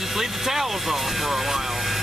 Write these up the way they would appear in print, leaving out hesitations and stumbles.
just leave the towels on for a while.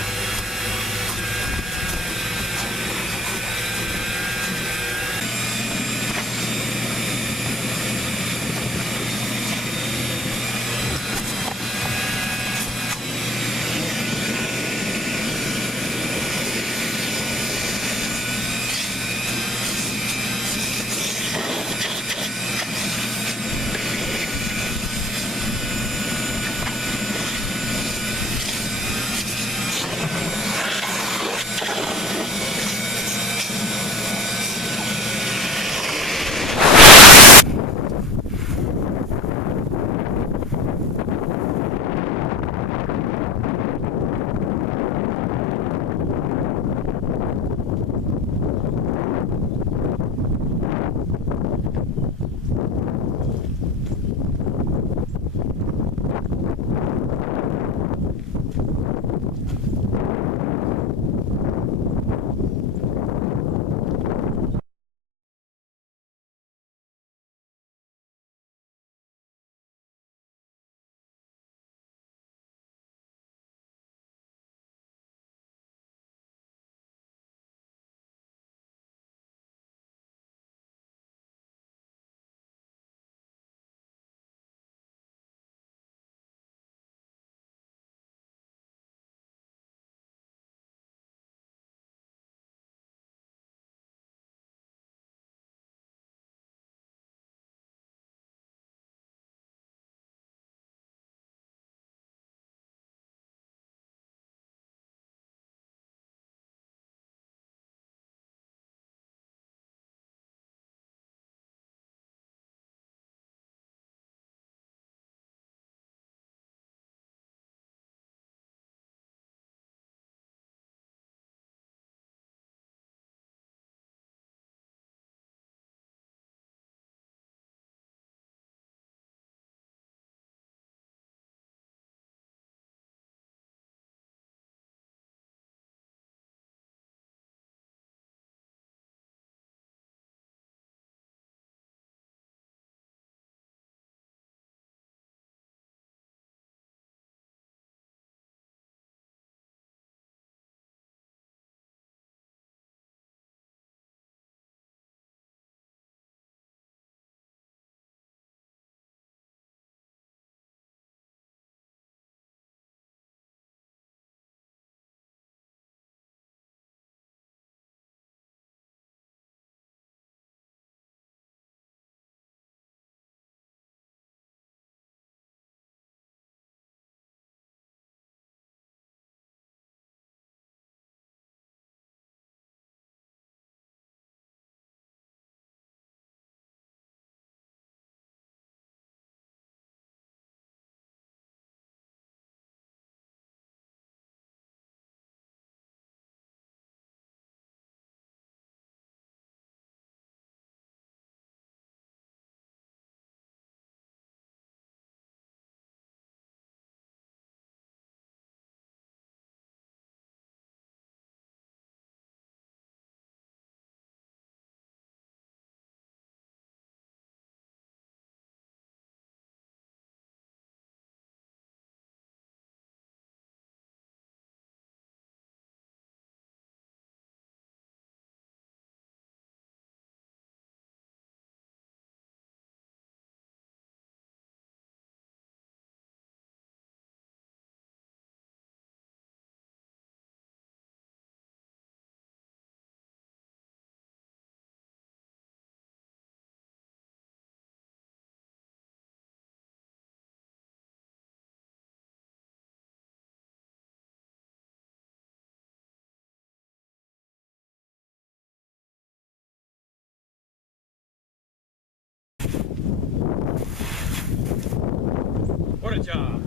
What a job.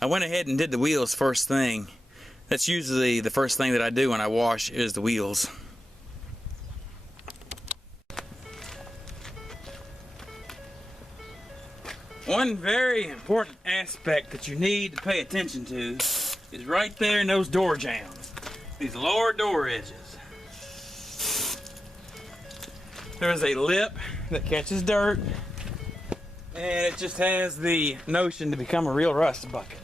I went ahead and did the wheels first thing. That's usually the first thing that I do when I wash is the wheels. One very important aspect that you need to pay attention to is right there in those door jambs, these lower door edges. There is a lip that catches dirt And it just has the notion to become a real rust bucket.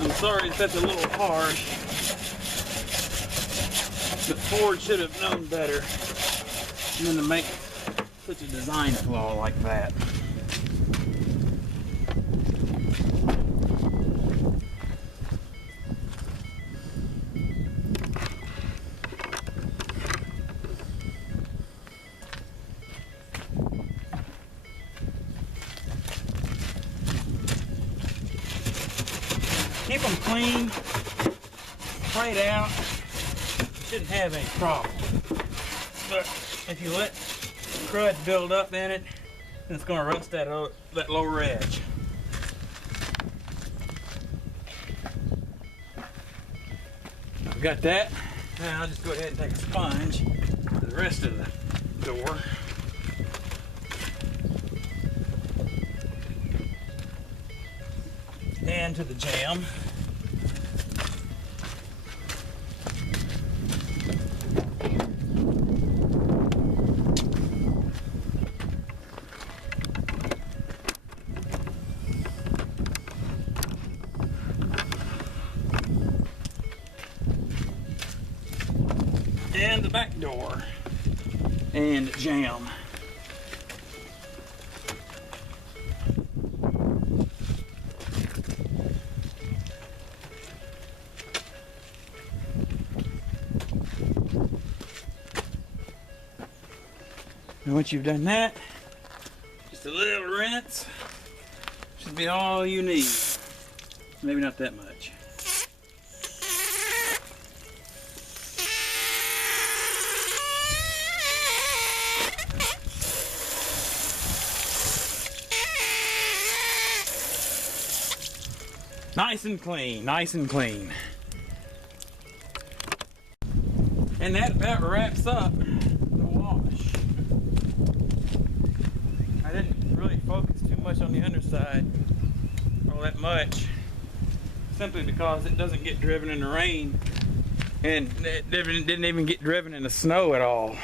I'm sorry if that's a little harsh, but Ford should have known better than to make such a design flaw like that. Keep them clean, sprayed out, shouldn't have any problem. But if you let crud build up in it, then it's going to rust that lower edge. I've got that. Now I'll just go ahead and take a sponge to the rest of the door. And to the jamb. And the back door. And jamb. And once you've done that, just a little rinse should be all you need. Maybe not that much. Nice and clean, nice and clean. And that about wraps up the wash. I didn't really focus too much on the underside, all that much, simply because it doesn't get driven in the rain, and it didn't even get driven in the snow at all.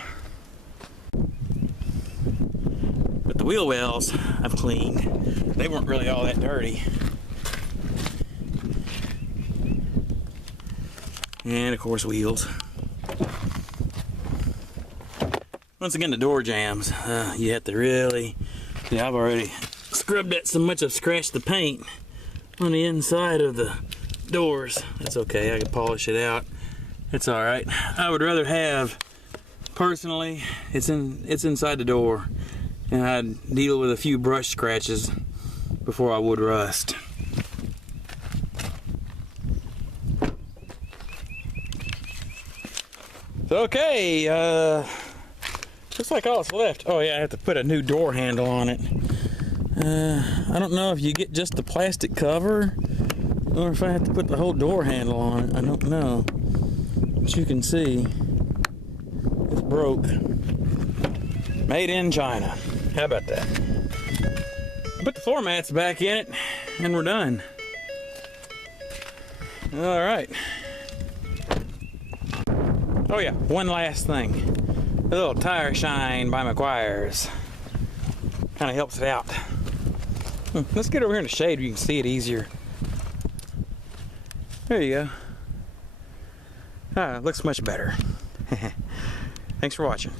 But the wheel wells I've cleaned. They weren't really all that dirty. And of course wheels. Once again, the door jambs, you have to really, I've already scrubbed that so much I've scratched the paint on the inside of the doors. That's okay, I can polish it out. It's all right. I would rather have, personally, it's inside the door, and I'd deal with a few brush scratches before I would rust. Okay, looks like all that's left. Oh yeah, I have to put a new door handle on it. I don't know if you get just the plastic cover or if I have to put the whole door handle on it. I don't know. But you can see it's broke. Made in China. How about that? Put the floor mats back in it and we're done. All right. Oh yeah, one last thing. A little tire shine by Meguiar's. Kind of helps it out. Let's get over here in the shade where you can see it easier. There you go. Ah, it looks much better. Thanks for watching.